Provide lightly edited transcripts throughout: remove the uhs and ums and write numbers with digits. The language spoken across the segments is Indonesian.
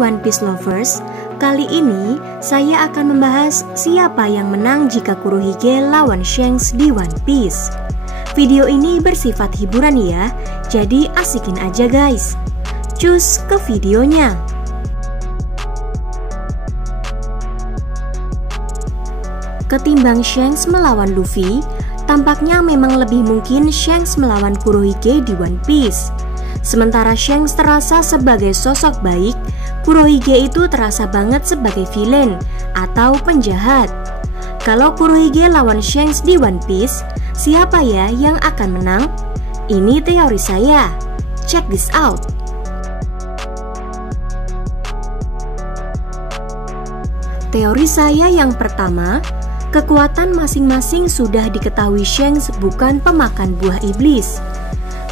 One Piece lovers, kali ini saya akan membahas siapa yang menang jika Kurohige lawan Shanks di One Piece. Video ini bersifat hiburan ya, jadi asikin aja guys. Cus ke videonya. Ketimbang Shanks melawan Luffy, tampaknya memang lebih mungkin Shanks melawan Kurohige di One Piece. Sementara Shanks terasa sebagai sosok baik, Kurohige itu terasa banget sebagai villain atau penjahat. Kalau Kurohige lawan Shanks di One Piece, siapa ya yang akan menang? Ini teori saya. Check this out. Teori saya yang pertama, kekuatan masing-masing sudah diketahui Shanks bukan pemakan buah iblis.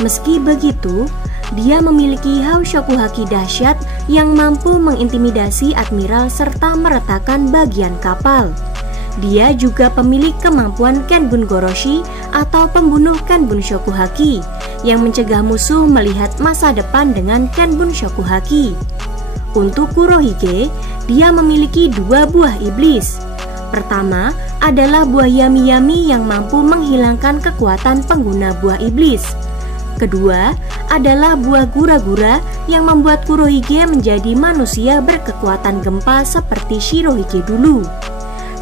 Meski begitu, dia memiliki Haoshoku Haki dahsyat yang mampu mengintimidasi admiral serta meretakkan bagian kapal. Dia juga pemilik kemampuan Kenbun Goroshi atau pembunuh Kenbun Shoku Haki yang mencegah musuh melihat masa depan dengan Kenbun Shoku Haki. Untuk Kurohige, dia memiliki dua buah iblis. Pertama adalah buah Yami-Yami yang mampu menghilangkan kekuatan pengguna buah iblis. Kedua adalah buah Gura-Gura yang membuat Kurohige menjadi manusia berkekuatan gempa seperti Shirohige dulu.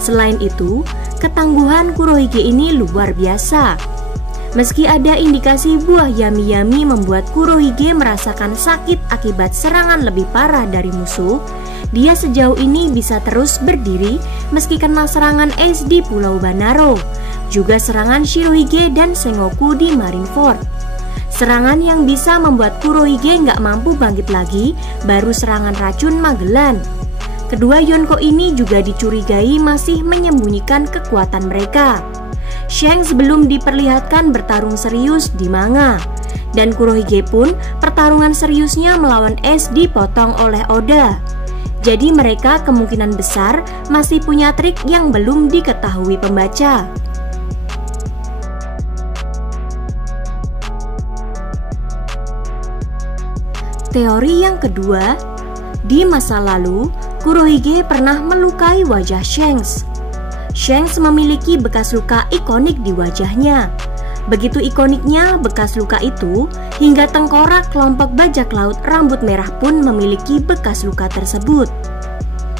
Selain itu, ketangguhan Kurohige ini luar biasa. Meski ada indikasi buah Yami-Yami membuat Kurohige merasakan sakit akibat serangan lebih parah dari musuh, dia sejauh ini bisa terus berdiri meski kena serangan Ace di Pulau Banaro, juga serangan Shirohige dan Sengoku di Marineford. Serangan yang bisa membuat Kurohige nggak mampu bangkit lagi baru serangan racun Magellan. Kedua Yonko ini juga dicurigai masih menyembunyikan kekuatan mereka. Shanks belum diperlihatkan bertarung serius di manga, dan Kurohige pun pertarungan seriusnya melawan Ace dipotong oleh Oda. Jadi mereka kemungkinan besar masih punya trik yang belum diketahui pembaca. Teori yang kedua, di masa lalu, Kurohige pernah melukai wajah Shanks. Shanks memiliki bekas luka ikonik di wajahnya. Begitu ikoniknya bekas luka itu, hingga tengkorak kelompok bajak laut rambut merah pun memiliki bekas luka tersebut.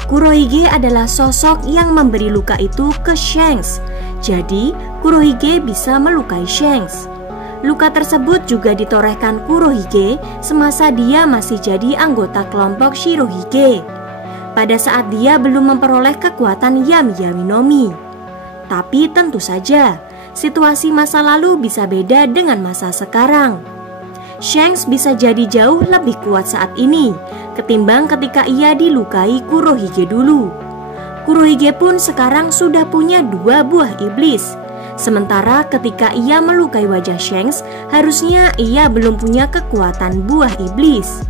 Kurohige adalah sosok yang memberi luka itu ke Shanks, jadi Kurohige bisa melukai Shanks. Luka tersebut juga ditorehkan Kurohige semasa dia masih jadi anggota kelompok Shirohige, pada saat dia belum memperoleh kekuatan Yami-Yami no Mi. Tapi tentu saja, situasi masa lalu bisa beda dengan masa sekarang. Shanks bisa jadi jauh lebih kuat saat ini ketimbang ketika ia dilukai Kurohige dulu. Kurohige pun sekarang sudah punya dua buah iblis. Sementara ketika ia melukai wajah Shanks, harusnya ia belum punya kekuatan buah iblis.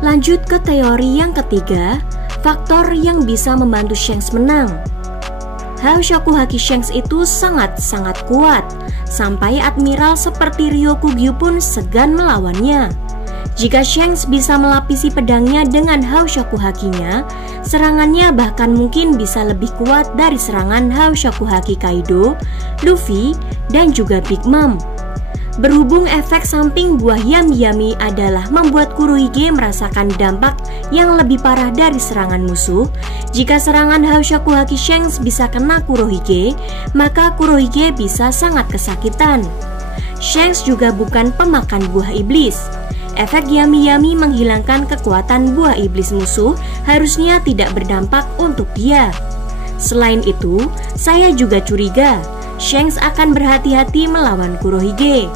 Lanjut ke teori yang ketiga, faktor yang bisa membantu Shanks menang. Haoshoku Haki Shanks itu sangat-sangat kuat, sampai admiral seperti Ryokugyu pun segan melawannya. Jika Shanks bisa melapisi pedangnya dengan Haoshoku Hakinya, serangannya bahkan mungkin bisa lebih kuat dari serangan Haoshoku Haki Kaido, Luffy, dan juga Big Mom. Berhubung efek samping buah Yami-Yami adalah membuat Kurohige merasakan dampak yang lebih parah dari serangan musuh, jika serangan Haoshoku Haki Shanks bisa kena Kurohige, maka Kurohige bisa sangat kesakitan. Shanks juga bukan pemakan buah iblis. Efek Yami-Yami menghilangkan kekuatan buah iblis musuh harusnya tidak berdampak untuk dia. Selain itu, saya juga curiga Shanks akan berhati-hati melawan Kurohige.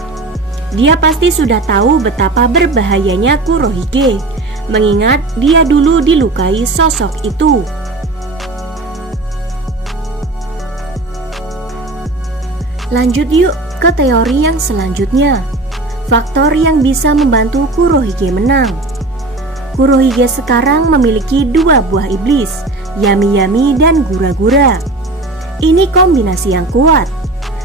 Dia pasti sudah tahu betapa berbahayanya Kurohige, mengingat dia dulu dilukai sosok itu. Lanjut yuk ke teori yang selanjutnya. Faktor yang bisa membantu Kurohige menang. Kurohige sekarang memiliki dua buah iblis, Yami-Yami dan Gura-Gura. Ini kombinasi yang kuat.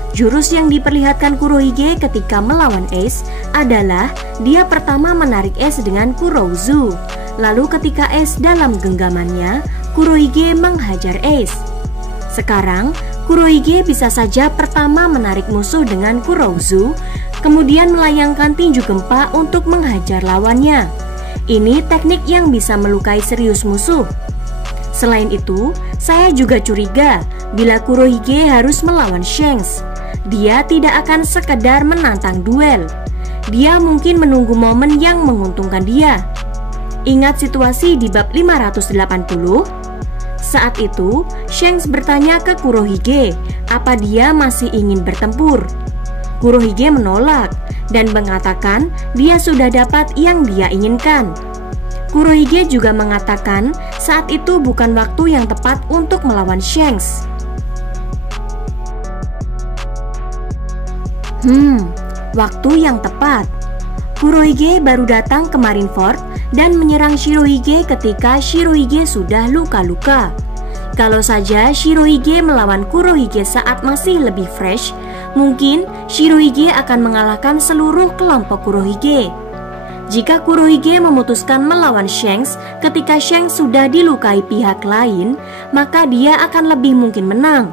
Jurus yang diperlihatkan Kurohige ketika melawan Ace adalah dia pertama menarik Ace dengan Kurouzu. Lalu ketika Ace dalam genggamannya, Kurohige menghajar Ace. Sekarang, Kurohige bisa saja pertama menarik musuh dengan Kurouzu, kemudian melayangkan tinju gempa untuk menghajar lawannya. Ini teknik yang bisa melukai serius musuh. Selain itu, saya juga curiga bila Kurohige harus melawan Shanks. Dia tidak akan sekedar menantang duel. Dia mungkin menunggu momen yang menguntungkan dia. Ingat situasi di bab 580? Saat itu, Shanks bertanya ke Kurohige apa dia masih ingin bertempur. Kurohige menolak dan mengatakan dia sudah dapat yang dia inginkan. Kurohige juga mengatakan saat itu bukan waktu yang tepat untuk melawan Shanks. Waktu yang tepat. Kurohige baru datang ke Marineford dan menyerang Shirohige ketika Shirohige sudah luka-luka. Kalau saja Shirohige melawan Kurohige saat masih lebih fresh, mungkin Shirohige akan mengalahkan seluruh kelompok Kurohige. Jika Kurohige memutuskan melawan Shanks ketika Shanks sudah dilukai pihak lain, maka dia akan lebih mungkin menang.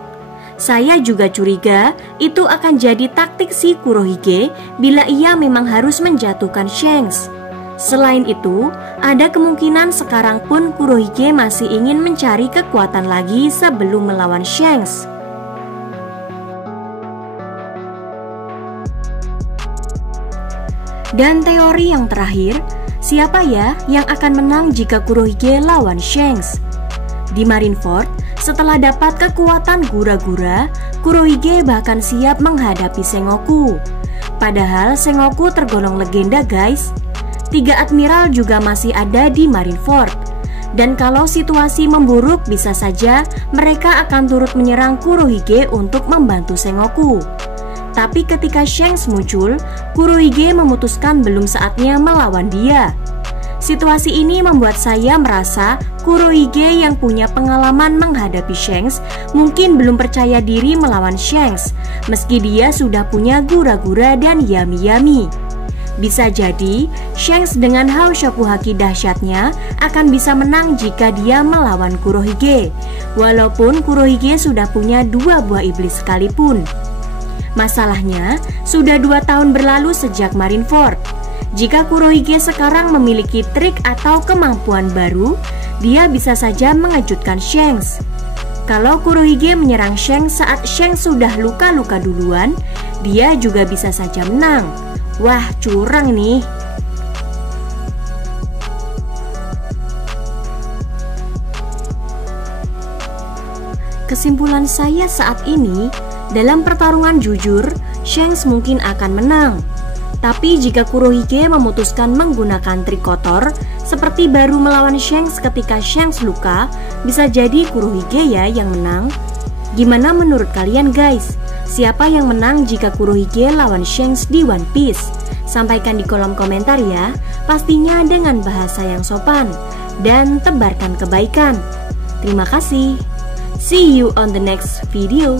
Saya juga curiga itu akan jadi taktik si Kurohige bila ia memang harus menjatuhkan Shanks. Selain itu, ada kemungkinan sekarang pun Kurohige masih ingin mencari kekuatan lagi sebelum melawan Shanks. Dan teori yang terakhir, siapa ya yang akan menang jika Kurohige lawan Shanks? Di Marineford, setelah dapat kekuatan gura-gura, Kurohige bahkan siap menghadapi Sengoku. Padahal Sengoku tergolong legenda guys. 3 admiral juga masih ada di Marineford. Dan kalau situasi memburuk bisa saja mereka akan turut menyerang Kurohige untuk membantu Sengoku. Tapi ketika Shanks muncul, Kurohige memutuskan belum saatnya melawan dia. Situasi ini membuat saya merasa Kurohige yang punya pengalaman menghadapi Shanks mungkin belum percaya diri melawan Shanks, meski dia sudah punya gura-gura dan yami-yami. Bisa jadi Shanks dengan Hao Shokuhaki dahsyatnya akan bisa menang jika dia melawan Kurohige, walaupun Kurohige sudah punya 2 buah iblis sekalipun. Masalahnya, sudah 2 tahun berlalu sejak Marineford. Jika Kurohige sekarang memiliki trik atau kemampuan baru, dia bisa saja mengejutkan Shanks. Kalau Kurohige menyerang Shanks saat Shanks sudah luka-luka duluan, dia juga bisa saja menang. Wah, curang nih. Kesimpulan saya saat ini, dalam pertarungan jujur, Shanks mungkin akan menang. Tapi jika Kurohige memutuskan menggunakan trik kotor, seperti baru melawan Shanks ketika Shanks luka, bisa jadi Kurohige ya yang menang. Gimana menurut kalian guys? Siapa yang menang jika Kurohige lawan Shanks di One Piece? Sampaikan di kolom komentar ya, pastinya dengan bahasa yang sopan. Dan tebarkan kebaikan. Terima kasih. See you on the next video.